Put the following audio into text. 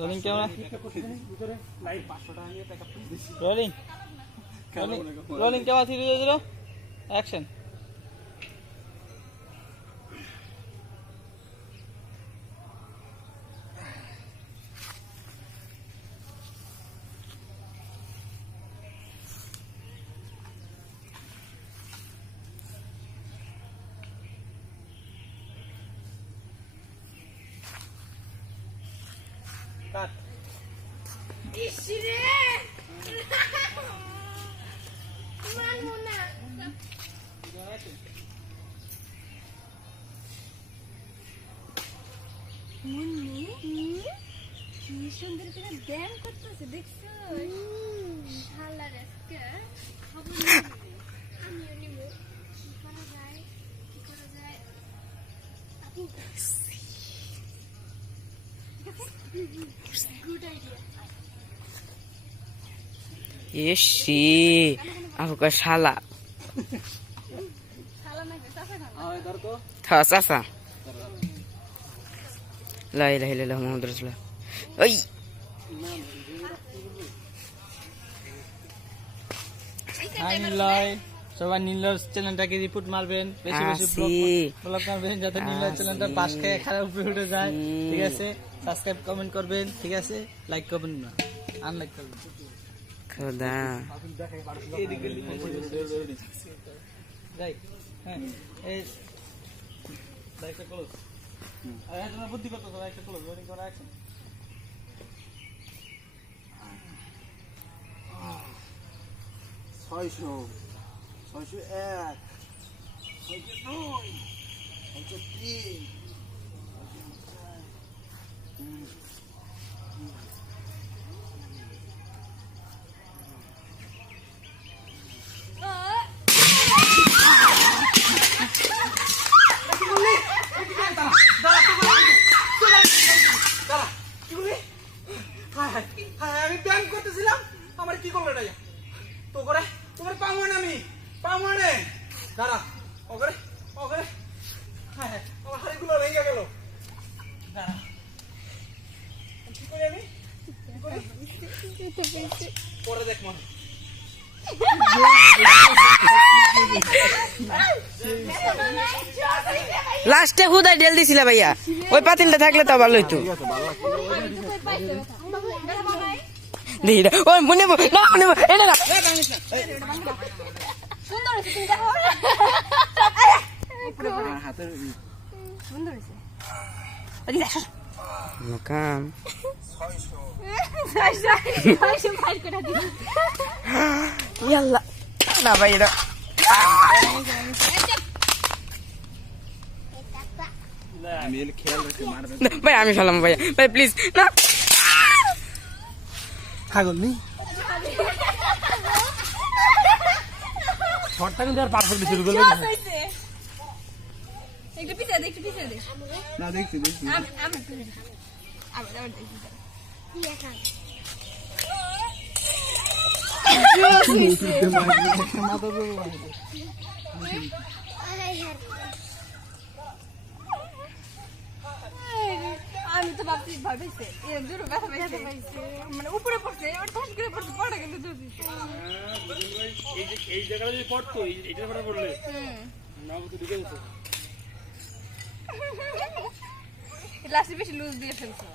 Rolling camera rolling rolling camera 3 action cut ইসরে মানমুনা মুন্নি কি সুন্দর করে ব্যায়াম করতেছে দেখছো শালা রেস্কে খবর নেই আমিও নিব কি করা যায় good idea Yeshi, aku ke salah. শালা না চাচা না Tha sasa. La ilaha illallah Muhammadur Rasulullah. Oi. Hi Niloy সবাই নীলর চ্যানেলটাকে রিপোর্ট মারবেন বেশি বেশি ব্লগ করবেন যাতে নীলর চ্যানেলটা পাশ খেয়ে খারাপ উপরে উঠে যায় ঠিক আছে সাবস্ক্রাইব কমেন্ট করবেন ঠিক আছে লাইক করবেন না আনলাইক করবেন Khoda. রাইট হ্যাঁ এই লাইকটা ক্লোজ আর তোমরা বুদ্ধি করতে সবাই একটা ক্লোজ রোলিং করা অ্যাকশন ছয়শো ছয়শো এক ছয়শো দুই ছয়শো তিন আমি ব্যায়াম করতেছিলাম আমার কি করলো এটা তো করে তোমার পাবো না আমি পাবো না দাঁড়া ওগরে ওগরে হ্যাঁ আমার হাড়িগুলো ভেঙে গেল দাঁড়া কি করি আমি পরে দেখ মন Last e huda del disila bhaiya. Oi patilta thakle ta bhalo hoito. Dida. Oi mune na mune eta na. সুন্দর হয়েছে তুমি দেখো হাতের সুন্দর হয়েছে ওই দেখো Makam. ছয়শো ফাইল করে দিই Yalla. Na bhaiya. আমি এর খেয়াল রেখে মারবে Bhai ami salam bhaiya. Bhai please. Na. ছাগল নি শর্টটা কিন্তু আর পারফেক্টলি শুরু করলে একটু পিছে দে না দেখছি দেখছি আমি আবার দেখি আমি তো ভাবছি ভয় পাইছে জোরে ব্যথা পাইছে মানে উপরে পড়ছে এবার ঠাস করে পড়ছে পড়ে কিন্তু যদি এই জায়গাটা যদি পড়তো এইটা পড়া পড়লে না তো ঢুকে যেত লাস্টে বেশি লুজ দিয়ে ফেলছো